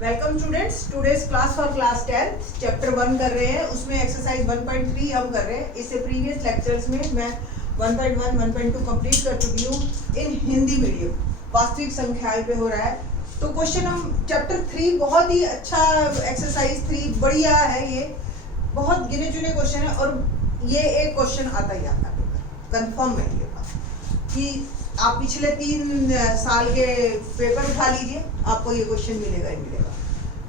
Welcome students, today's class for class 10 chapter 1 कर रहे हैं। उसमें एक्सरसाइज 1.3 हम कर रहे हैं। इससे प्रीवियस लेक्चर्स में मैं 1.1, 1.2 कंप्लीट कर चुकी हूँ इन हिंदी मीडियम। वास्तविक संख्याएं पे हो रहा है। तो क्वेश्चन हम चैप्टर 3 बहुत ही अच्छा एक्सरसाइज 3 बढ़िया है। ये बहुत गिने चुने क्वेश्चन है और ये एक क्वेश्चन आता ही आता है, कंफर्म है ये बात कि आप पिछले 3 साल के पेपर उठा लीजिए, आपको ये क्वेश्चन मिलेगा ही मिलेगा।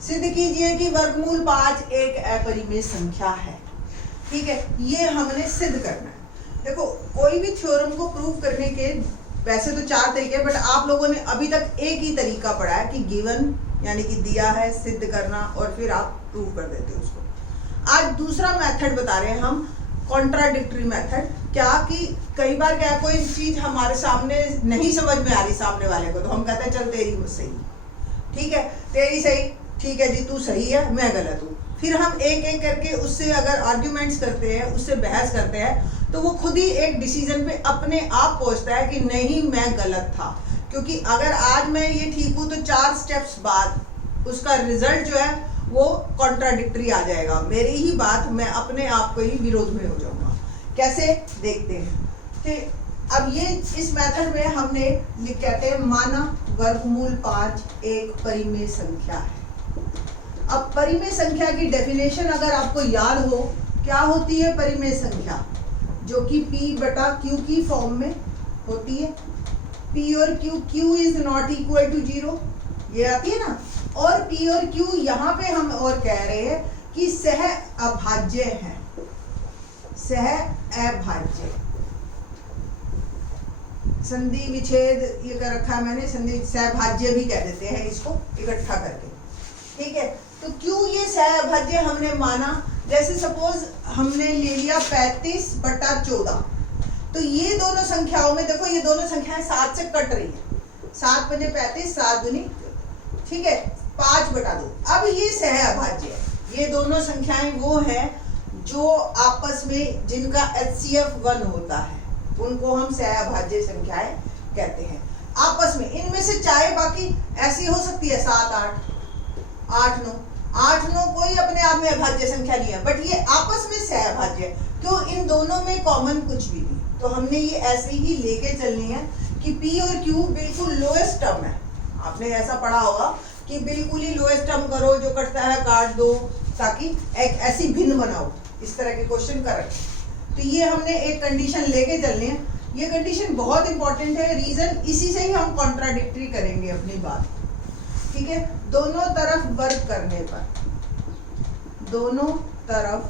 सिद्ध कीजिए कि वर्गमूल 5 एक अपरिमेय संख्या है। ठीक है, ये हमने सिद्ध करना है। देखो, कोई भी थ्योरम को प्रूव करने के वैसे तो 4 तरीके, बट आप लोगों ने अभी तक एक ही तरीका पढ़ा है कि गिवन यानी कि दिया है, सिद्ध करना और फिर आप प्रूव कर देते हो उसको। आज दूसरा मेथड बता रहे हैं हम, कॉन्ट्राडिक्टरी मेथड। क्या कि कई बार क्या कोई चीज हमारे सामने नहीं समझ में आ रही सामने वाले को, तो हम कहते हैं चल तेरी सही, ठीक है, तेरी सही, ठीक है जी, तू सही है, मैं गलत हूँ। फिर हम एक एक करके उससे अगर आर्ग्यूमेंट्स करते हैं, उससे बहस करते हैं, तो वो खुद ही एक डिसीजन पे अपने आप पहुंचता है कि नहीं मैं गलत था। क्योंकि अगर आज मैं ये ठीक हूँ तो 4 स्टेप्स बाद उसका रिजल्ट जो है वो कॉन्ट्राडिक्टरी आ जाएगा। मेरी ही बात, मैं अपने आप को ही विरोध में हो जाऊंगा। कैसे देखते हैं। तो अब ये इस मेथड में हमने कहते हैं माना वर्गमूल 5 एक परिमेय संख्या है। अब परिमेय संख्या की डेफिनेशन अगर आपको याद हो, क्या होती है परिमेय संख्या, जो कि P बटा Q की फॉर्म में होती है। P और Q is not equal to 0, ये आती है ना। और P और Q यहाँ पे हम और कह रहे हैं कि सह अभाज्य है, सह अभाज्य। संधि विच्छेद ये कर रखा है मैंने, संधि सहभाज्य भी कह देते हैं इसको इकट्ठा करके, ठीक है। तो क्यों ये सहभाज्य हमने माना, जैसे सपोज हमने ले लिया 35 बटा 14, तो ये दोनों संख्याओं में देखो, ये दोनों संख्याएं 7 से कट रही है। 7 पंजे 35, 7 दूनी, ठीक है, 5 बटा 2। अब ये सहअभाज्य है। ये दोनों संख्याएं वो हैं जो आपस में जिनका HCF 1 होता है, उनको हम सहअभाज्य संख्याएं कहते हैं। आपस में इनमें से चाहे बाकी ऐसी हो सकती है 7, 8, 8, 9 कोई अपने आप में अभाज्य संख्या नहीं है, बट ये आपस में सहअभाज्य है। क्यों? इन दोनों में कॉमन कुछ भी नहीं। तो हमने ये ऐसे ही लेके चलनी है कि P और Q बिल्कुल लोएस्ट टर्म है। आपने ऐसा पढ़ा होगा कि बिल्कुल ही लोएस्ट टर्म करो, जो कटता है काट दो, ताकि एक ऐसी भिन्न बनाओ। इस तरह के क्वेश्चन कर रखे। तो ये हमने एक कंडीशन लेके चलनी है। ये कंडीशन बहुत इंपॉर्टेंट है। रीजन इसी से ही हम कॉन्ट्राडिक्टरी करेंगे अपनी बात, ठीक है। दोनों तरफ वर्ग करने पर, दोनों तरफ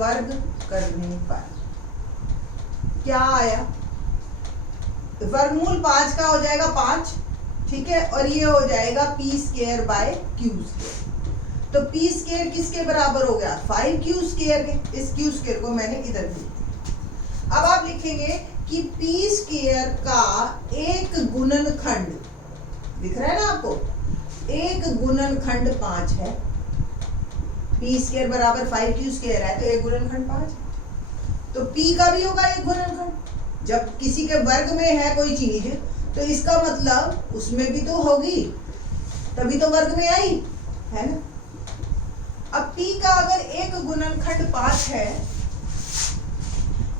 वर्ग करने पर क्या आया, वर्गमूल 5 का हो जाएगा 5, ठीक है, और ये हो जाएगा p² बाय q²। तो p² किसके बराबर हो गया, 5q² के। इस q² को मैंने इधर लिख दिया। अब आप लिखेंगे कि p² का एक गुणनखंड, दिख रहा है ना आपको, एक गुणनखंड 5 है। p² बराबर 5q² है, तो एक गुणनखंड 5। तो p का भी होगा एक गुणनखंड। जब किसी के वर्ग में है कोई चीज, तो इसका मतलब उसमें भी तो होगी, तभी तो वर्ग में आई, है ना। अब p का अगर एक गुणनखंड 5 है,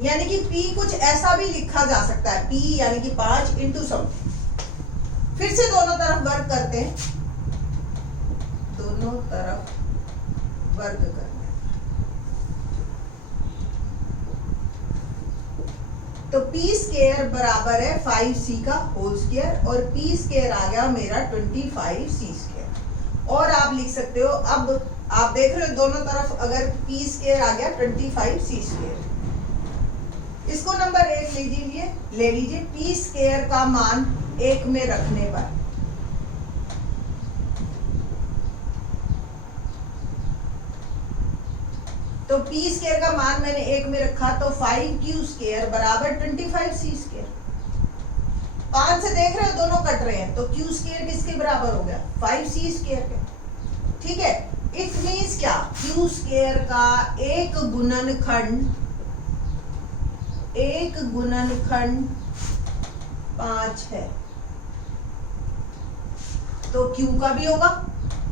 यानी कि p कुछ ऐसा भी लिखा जा सकता है, p यानी कि 5 इंटू समथिंग। फिर से दोनों तरफ वर्ग करते हैं, दोनों तरफ वर्ग करना है। तो p² बराबर है 5c का होल स्क्वायर, और p² आ गया मेरा 25c²। और आप लिख सकते हो, अब आप देख रहे हो दोनों तरफ अगर p² आ गया 25c², इसको नंबर 1 लीजिए, ले लीजिए। p² का मान 1 में रखने पर, तो p² का मान मैंने 1 में रखा, तो 5q² बराबर 25c²। 5 से देख रहे हो दोनों कट रहे हैं, तो q² किसके बराबर हो गया, 5c² के, ठीक है। इट मीन्स क्या, q² का एक गुणनखंड 5 है, तो q का भी होगा,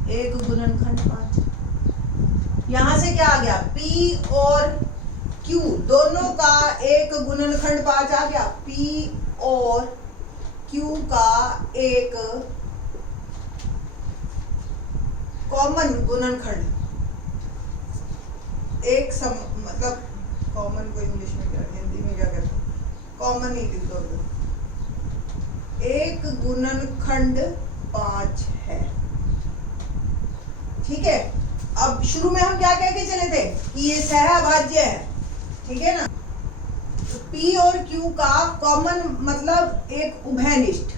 एक गुणनखंड 5। यहां से क्या आ गया, P और Q दोनों का एक गुणनखंड 5 आ गया। P और Q का एक कॉमन गुणनखंड, एक मतलब कॉमन को इंग्लिश में क्या, हिंदी में क्या कहते हैं, कॉमन ही लिख दो। एक गुणनखंड 5 है। ठीक है, अब शुरू में हम क्या कह के चले थे कि ये सहअभाज्य है, ठीक है ना। तो P और Q का कॉमन मतलब एक उभयनिष्ठ,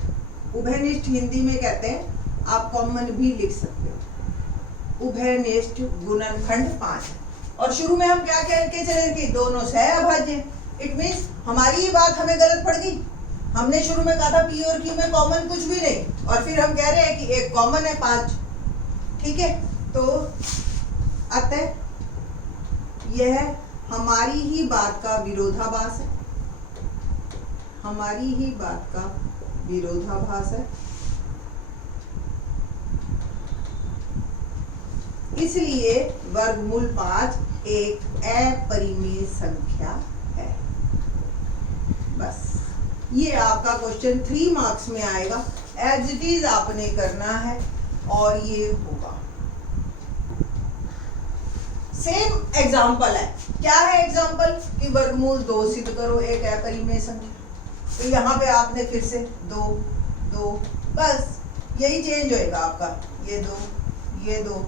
उभयनिष्ठ हिंदी में कहते हैं, आप कॉमन भी लिख सकते हो, उभयनिष्ठ गुणनखंड 5 है। और शुरू में हम क्या कह के चले कि दोनों सहअभाज्य। इट मीन्स हमारी ये बात हमें गलत पड़ गई। हमने शुरू में कहा था P और Q में कॉमन कुछ भी नहीं, और फिर हम कह रहे हैं कि एक कॉमन है 5। ठीक है, तो अतः यह हमारी ही बात का विरोधाभास है, हमारी ही बात का विरोधाभास है। इसलिए वर्गमूल 5 एक अपरिमेय संख्या है। बस ये आपका क्वेश्चन 3 मार्क्स में आएगा। एज इट इज आपने करना है और ये होगा। सेम एग्जाम्पल है। क्या है एग्जाम्पल कि वर्गमूल 2 सिद्ध करो एक अपरिमेय संख्या। तो यहाँ पे आपने फिर से 2 2, बस यही चेंज होएगा आपका, ये 2 ये 2,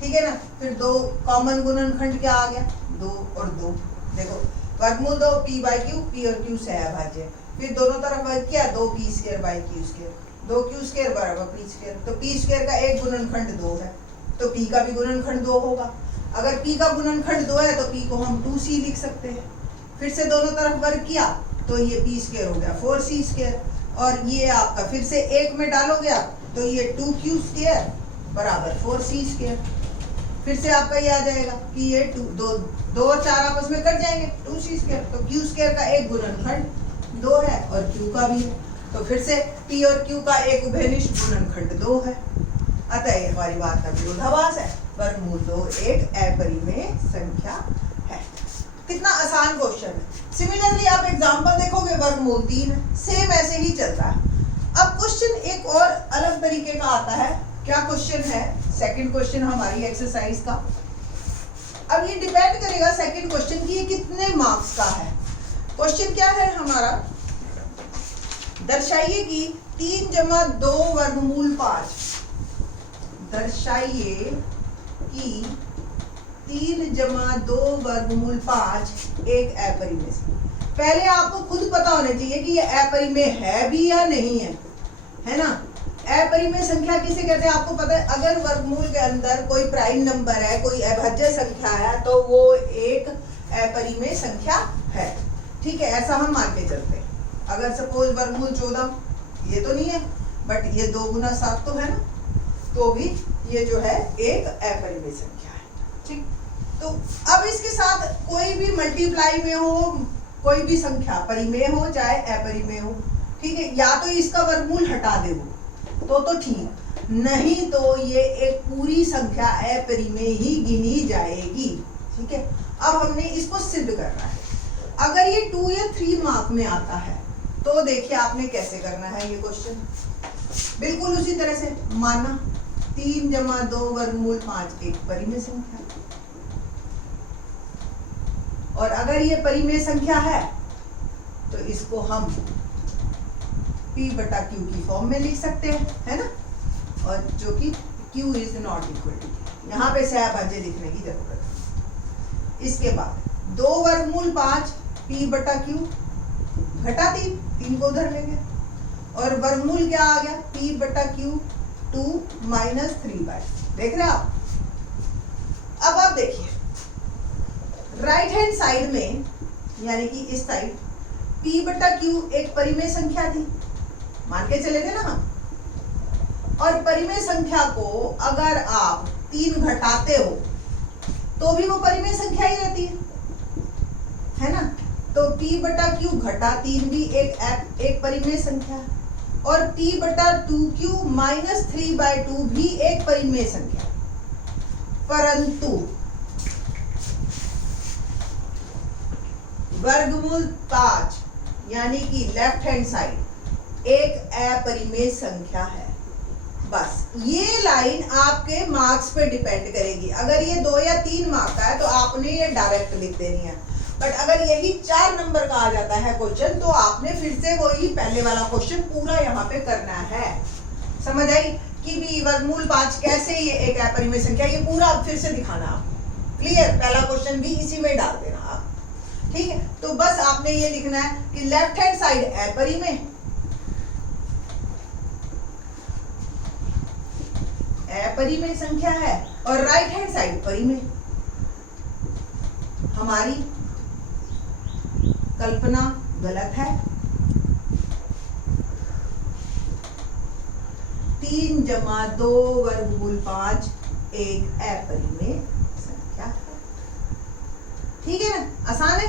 ठीक है ना। फिर 2 कॉमन गुणनखंड क्या आ गया, 2 और 2। देखो वर्गमूल 2 P बाई Q, P और Q सहअभाज्य। फिर दोनों तरफ वर्ग किया 2P square by Q square, 2Q square बराबर P स्क्वायर। तो P स्क्वायर का एक गुणनखंड 2 है, तो P का भी गुणनखंड 2 होगा। अगर P का गुणनखंड 2 है तो P को हम 2C लिख सकते हैं। फिर से दोनों तरफ वर्ग किया तो ये P स्क्वायर हो गया 4C स्क्वायर, और ये आपका फिर से एक में डालोगे आप तो ये 2Q स्क्वायर बराबर 4C स्क्वायर। फिर से आपका ये आ जाएगा कि ये 2 और 4 आपस में कट जाएंगे, 2C स्क्वायर। तो Q स्क्वायर का एक गुणनखंड 2 है और Q का भी है, तो फिर से P और Q का एक उभयनिष्ठ गुणनखंड 2 है। अतः ये हमारी बात का विरोधाभास है। वर्गमूल 2 एक अपरिमेय संख्या है। कितना आसान क्वेश्चन है। सिमिलरली आप एग्जांपल देखोगे वर्गमूल 3 सेम ऐसे ही चलता है। अब क्वेश्चन एक और अलग तरीके का आता है। क्या क्वेश्चन है, सेकंड क्वेश्चन हमारी एक्सरसाइज का। अब ये डिपेंड करेगा सेकंड क्वेश्चन की ये कितने मार्क्स का है। क्वेश्चन क्या है हमारा, दर्शाइए कि 3 जमा 2 वर्गमूल 5, दर्शाइए कि 3 जमा 2 वर्गमूल 5 एक अपरिमेय संख्या। पहले आपको खुद पता होना चाहिए कि ये अपरिमेय है भी या नहीं है ना। अपरिमेय संख्या किसे कहते हैं आपको पता है। अगर वर्गमूल के अंदर कोई प्राइम नंबर है, कोई अभाज्य संख्या है, तो वो एक अपरिमेय संख्या है। ठीक है, ऐसा हम मान के चलते हैं। अगर सपोज वर्गमूल 14 ये तो नहीं है, बट ये 2 गुना 7 तो है ना, तो भी ये जो है एक अपरिमेय संख्या है। ठीक, तो अब इसके साथ कोई भी मल्टीप्लाई में हो, कोई भी संख्या परिमेय हो चाहे अपरिमेय हो, ठीक है, या तो इसका वर्गमूल हटा दे वो तो ठीक, नहीं तो ये एक पूरी संख्या अपरिमेय ही गिनी जाएगी। ठीक है, अब हमने इसको सिद्ध करना है। अगर ये 2 या 3 मार्क में आता है तो देखिए आपने कैसे करना है ये क्वेश्चन। बिल्कुल उसी तरह से माना 3 जमा 2 वर्गमूल 5 एक परिमेय संख्या, और अगर ये परिमेय संख्या है तो इसको हम P बटा Q की फॉर्म में लिख सकते हैं, है ना, और जो कि Q is not equal to, यहाँ पे सहअभाज्य लिखने की जरूरत है। इसके बाद 2 वर्गमूल 5 P बटा Q घटा 3 को उधर लेंगे, और वर्गमूल क्या आ गया P बटा Q 2 माइनस 3/, देख रहे आप। अब आप देखिए राइट हैंड साइड में, यानी कि इस साइड P बटा Q एक परिमेय संख्या थी, मान के चले थे ना हम, और परिमेय संख्या को अगर आप 3 घटाते हो तो भी वो परिमेय संख्या ही रहती है ना। तो P बटा Q घटा 3 भी एक परिमेय संख्या है, और p बटा 2q माइनस 3/2 भी एक परिमेय संख्या है, परंतु वर्गमूल 5 यानी कि लेफ्ट हैंड साइड एक अपरिमेय संख्या है। बस ये लाइन आपके मार्क्स पे डिपेंड करेगी। अगर ये 2 या 3 मार्क का है तो आपने ये डायरेक्ट लिख देनी है, बट अगर यही 4 नंबर का आ जाता है क्वेश्चन तो आपने फिर से वही पहले वाला क्वेश्चन पूरा यहाँ पे करना है। समझ आई कि भी वर्गमूल 5 कैसे ये एक अपरिमेय संख्या, ये पूरा आप फिर से दिखाना आप। क्लियर? पहला क्वेश्चन भी इसी में डाल देना आप। ठीक है, तो बस आपने ये लिखना है कि लेफ्ट हैंड साइड अपरिमेय, अपरिमेय संख्या है और राइट हैंड साइड परिमेय। हमारी कल्पना गलत है। 3 जमा 2 वर्गमूल 5 एक अपरिमेय संख्या है। ठीक है ना? आसान है,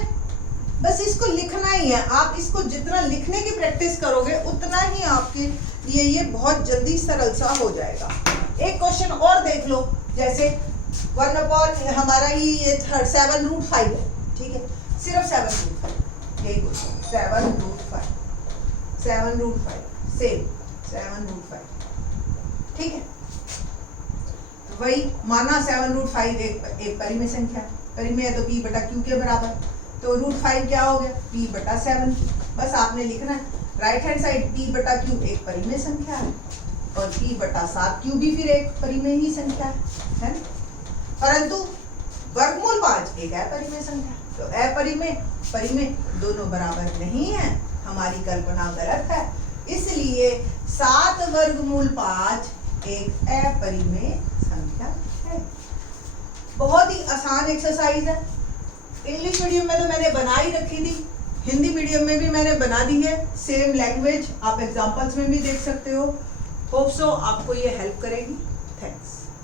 बस इसको लिखना ही है। आप इसको जितना लिखने की प्रैक्टिस करोगे उतना ही आपके लिए ये बहुत जल्दी सरल सा हो जाएगा। एक क्वेश्चन और देख लो, जैसे 1/, हमारा ही ये 7√5 है। ठीक है, सिर्फ 7√5 यही क्वेश्चन, 7√5 सेम 7√5। ठीक है, तो वही माना 7√5 एक परिमेय संख्या, परिमेय है तो p बटा q के बराबर, तो √5 क्या हो गया? p बटा 7। बस आपने लिखना है राइट हैंड साइड p बटा q एक परिमेय संख्या है और p बटा 7q भी फिर एक परिमेय ही संख्या है, परंतु वर्गमूल 5 एक अपरिमेय संख्या। तो अपरिमेय परिमेय दोनों बराबर नहीं है, हमारी कल्पना गलत है, इसलिए 7 वर्गमूल 5 एक अपरिमेय संख्या है। बहुत ही आसान एक्सरसाइज है। इंग्लिश मीडियम में तो मैंने बना ही रखी थी, हिंदी मीडियम में भी मैंने बना दी है, सेम लैंग्वेज। आप एग्जांपल्स में भी देख सकते हो। होप सो आपको ये हेल्प करेगी। थैंक्स।